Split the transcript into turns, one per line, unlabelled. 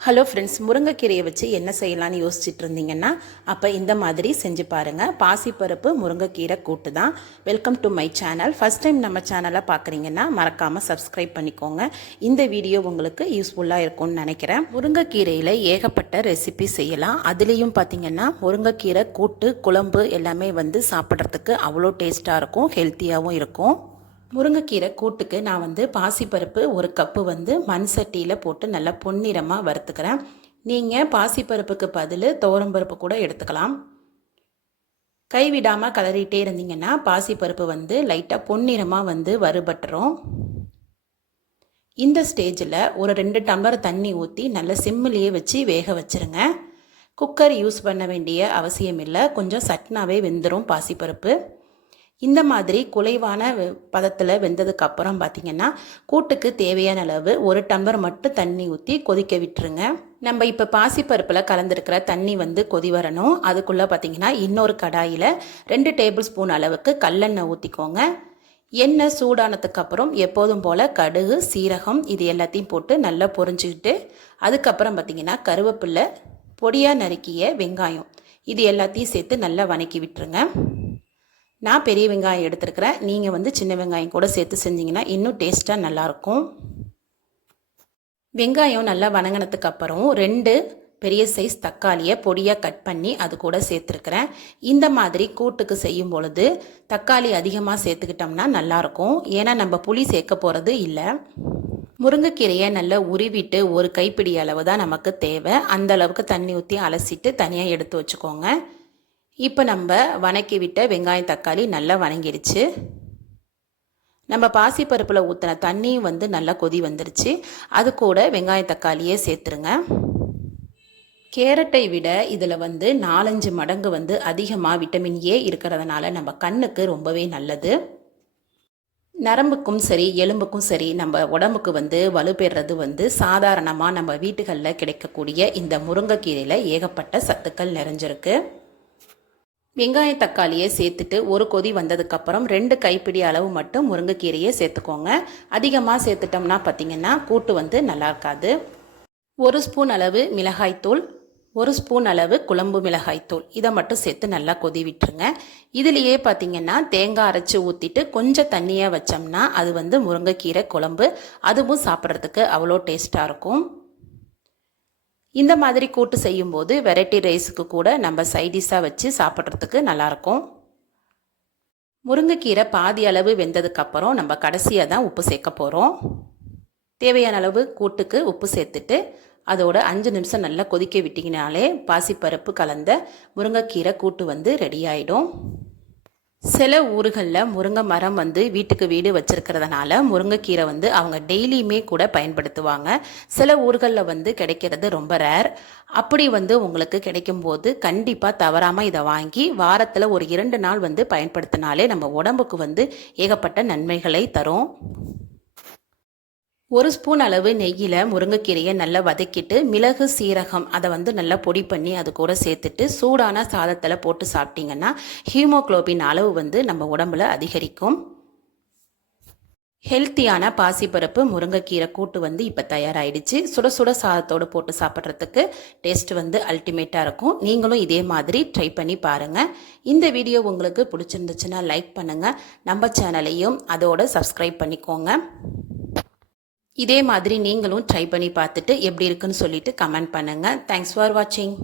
Hello friends முருங்கைக்கீரையை வச்சு என்ன செய்யலான்னு யோசிச்சுட்டு இருந்தீங்கன்னா அப்போ இந்த மாதிரி செஞ்சு பாருங்கள் பாசிப்பருப்பு முருங்கைக்கீரை கூட்டு தான் welcome to my channel first time நம்ம சேனலை பார்க்குறீங்கன்னா மறக்காமல் சப்ஸ்கிரைப் பண்ணிக்கோங்க. இந்த வீடியோ உங்களுக்கு யூஸ்ஃபுல்லாக இருக்கும்னு நினைக்கிறேன். முருங்கைக்கீரையில் ஏகப்பட்ட ரெசிபி செய்யலாம். அதுலேயும் பார்த்தீங்கன்னா முருங்கைக்கீரை கூட்டு குழம்பு எல்லாமே வந்து சாப்பிட்றதுக்கு அவ்வளோ டேஸ்ட்டாக இருக்கும் ஹெல்த்தியாகவும் இருக்கும். முருங்கைக்கீரை கூட்டுக்கு நான் வந்து பாசிப்பருப்பு ஒரு கப்பு வந்து மண் சட்டியில் போட்டு நல்லா பொன்னிறமாக வறுத்துக்கிறேன். நீங்கள் பாசிப்பருப்புக்கு பதில் தோரம்பருப்பு கூட எடுத்துக்கலாம். கைவிடாமல் கலரிட்டே இருந்தீங்கன்னா பாசிப்பருப்பு வந்து லைட்டாக பொன்னிறமாக வந்து வறுபட்டுரும். இந்த ஸ்டேஜில் ஒரு ரெண்டு டம்ளர் தண்ணி ஊற்றி நல்ல சிம்மிலேயே வச்சு வேக வச்சுருங்க. குக்கர் யூஸ் பண்ண வேண்டிய அவசியம் இல்லை கொஞ்சம் சட்னாவே வெந்துடும் பாசிப்பருப்பு. இந்த மாதிரி குலைவான பதத்தில் வெந்ததுக்கு அப்புறம் பார்த்திங்கன்னா கூட்டுக்கு தேவையான அளவு ஒரு டம்ளர் மட்டும் தண்ணி ஊற்றி கொதிக்க விட்டுருங்க. நம்ம இப்போ பாசிப்பருப்பில் கலந்துருக்கிற தண்ணி வந்து கொதி வரணும். அதுக்குள்ளே பார்த்திங்கன்னா இன்னொரு கடாயில் ரெண்டு டேபிள் ஸ்பூன் அளவுக்கு கல்லெண்ணெய் ஊற்றிக்கோங்க எண்ணெய் சூடானதுக்கப்புறம் எப்போதும் போல் கடுகு சீரகம் இது எல்லாத்தையும் போட்டு நல்லா பொரிஞ்சுக்கிட்டு அதுக்கப்புறம் பார்த்திங்கன்னா கருவேப்பில்லை பொடியாக நறுக்கிய வெங்காயம் இது எல்லாத்தையும் சேர்த்து நல்லா வணக்கி விட்டுருங்க. நான் பெரிய வெங்காயம் எடுத்துருக்கிறேன். நீங்கள் வந்து சின்ன வெங்காயம் கூட சேர்த்து செஞ்சிங்கன்னா இன்னும் டேஸ்ட்டாக நல்லாயிருக்கும். வெங்காயம் நல்லா வணங்கினதுக்கு அப்புறம் ரெண்டு பெரிய சைஸ் தக்காளியை பொடியாக கட் பண்ணி அது கூட சேர்த்துருக்குறேன். இந்த மாதிரி கூட்டுக்கு செய்யும் பொழுது தக்காளி அதிகமாக சேர்த்துக்கிட்டோம்னா நல்லாயிருக்கும். ஏன்னா நம்ம புளி சேர்க்க போகிறது இல்லை. முருங்கைக்கீரையை நல்லா உருவிட்டு ஒரு கைப்பிடி அளவு தான் நமக்கு தேவை. அந்த அளவுக்கு தண்ணி ஊற்றி அலசிட்டு தனியாக எடுத்து வச்சுக்கோங்க. இப்போ நம்ம வணக்கி விட்ட வெங்காயம் தக்காளி நல்லா வணங்கிடுச்சு நம்ம பாசிப்பருப்பில் ஊற்றின தண்ணியும் வந்து நல்லா கொதி வந்துருச்சு. அது கூட வெங்காயம் தக்காளியே சேர்த்துருங்க. கேரட்டை விட இதில் வந்து நாலஞ்சு மடங்கு வந்து அதிகமாக விட்டமின் ஏ இருக்கிறதுனால நம்ம கண்ணுக்கு ரொம்பவே நல்லது. நரம்புக்கும் சரி எலும்புக்கும் சரி நம்ம உடம்புக்கு வந்து வலுப்பெறது வந்து சாதாரணமாக நம்ம வீட்டுகளில் கிடைக்கக்கூடிய இந்த முருங்கைக்கீரையில் ஏகப்பட்ட சத்துக்கள் நிறைஞ்சிருக்கு. வெங்காய தக்காளியை சேர்த்துட்டு ஒரு கொதி வந்ததுக்கப்புறம் ரெண்டு கைப்பிடி அளவு மட்டும் முருங்கைக்கீரையை சேர்த்துக்கோங்க. அதிகமாக சேர்த்துட்டோம்னா பார்த்திங்கன்னா கூட்டு வந்து நல்லா இருக்காது ஒரு ஸ்பூன் அளவு மிளகாய்த்தூள் ஒரு ஸ்பூன் அளவு குழம்பு மிளகாய்த்தூள் இதை மட்டும் சேர்த்து நல்லா கொதி விட்டுருங்க. இதுலேயே பார்த்தீங்கன்னா தேங்காய் அரைச்சி ஊற்றிட்டு கொஞ்சம் தண்ணியாக வச்சோம்னா அது வந்து முருங்கைக்கீரை குழம்பு. அதுவும் சாப்பிட்றதுக்கு அவ்வளோ டேஸ்ட்டாக இருக்கும். இந்த மாதிரி கூட்டு செய்யும்போது வெரைட்டி ரைஸுக்கு கூட நம்ம சைடிஷாக வச்சு சாப்பிட்றதுக்கு நல்லாயிருக்கும். முருங்கைக்கீரை பாதி அளவு வெந்ததுக்கப்புறம் நம்ம கடைசியாக தான் உப்பு சேர்க்க போகிறோம் தேவையான அளவு கூட்டுக்கு உப்பு சேர்த்துட்டு அதோட அஞ்சு நிமிஷம் நல்லா கொதிக்க விட்டிங்கனாலே பாசிப்பருப்பு கலந்த முருங்கைக்கீரை கூட்டு வந்து ரெடி ஆகிடும் சில ஊர்களில் முருங்கை மரம் வந்து வீட்டுக்கு வீடு வச்சிருக்கிறதுனால முருங்கைக்கீரை வந்து அவங்க டெய்லியுமே கூட பயன்படுத்துவாங்க. சில ஊர்களில் வந்து கிடைக்கிறது ரொம்ப ரேர் அப்படி வந்து உங்களுக்கு கிடைக்கும்போது கண்டிப்பாக தவறாமல் இதை வாங்கி வாரத்தில் ஒரு இரண்டு நாள் வந்து பயன்படுத்தினாலே நம்ம உடம்புக்கு வந்து ஏகப்பட்ட நன்மைகளை தரும். ஒரு ஸ்பூன் அளவு நெய்யில் முருங்கைக்கீரையை நல்லா வதக்கிட்டு மிளகு சீரகம் அதை வந்து நல்லா பொடி பண்ணி அது கூட சேர்த்துட்டு சூடான சாதத்தில் போட்டு சாப்பிட்டிங்கன்னா ஹீமோக்ளோபின் அளவு வந்து நம்ம உடம்புல அதிகரிக்கும். ஹெல்த்தியான பாசிப்பருப்பு முருங்கைக்கீரை கூட்டு வந்து இப்போ தயாராகிடுச்சு சுட சுட சாதத்தோடு போட்டு சாப்பிட்றதுக்கு டேஸ்ட் வந்து அல்டிமேட்டாக இருக்கும். நீங்களும் இதே மாதிரி ட்ரை பண்ணி பாருங்கள் இந்த வீடியோ உங்களுக்கு பிடிச்சிருந்துச்சுன்னா லைக் பண்ணுங்கள் நம்ம சேனலையும் அதோடு சப்ஸ்கிரைப் பண்ணிக்கோங்க. இதே மாதிரி நீங்களும் ட்ரை பண்ணி பார்த்துட்டு எப்படி இருக்குன்னு சொல்லிட்டு கமெண்ட் பண்ணுங்கள் தேங்க்ஸ் ஃபார் வாட்சிங்